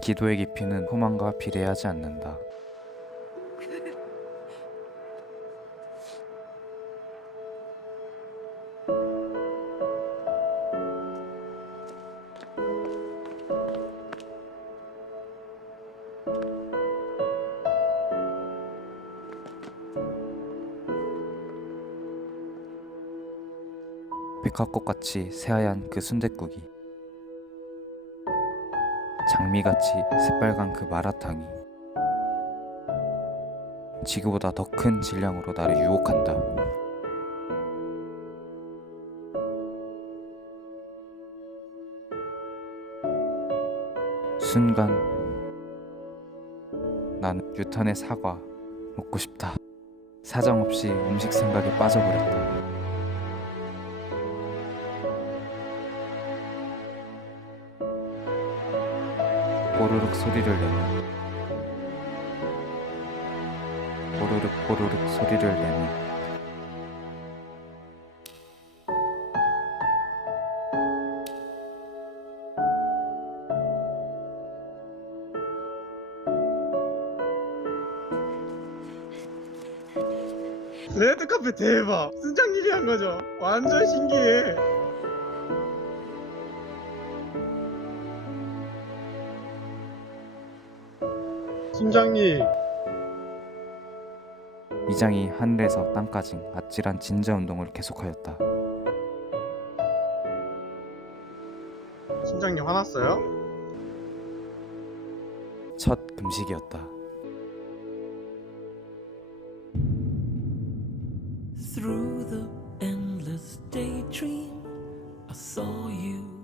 기도의 깊이는 소망과 비례하지 않는다. 백합꽃같이 새하얀 그 순댓국이 장미같이 새빨간 그 마라탕이 지구보다 더 큰 질량으로 나를 유혹한다. 순간 나는 유턴의 사과 먹고 싶다. 사정없이 음식 생각에 빠져버렸다. 뽀르륵 소리를 내며 뽀르륵 뽀르륵 소리를 내며. 레드카페 대박! 순장님이 한 거죠? 완전 신기해 순장님 이장이 하늘에서 땅까지 아찔한 진자 운동을 계속하였다. 순장님 화났어요? 첫 금식이었다. Through the endless daydream, I saw you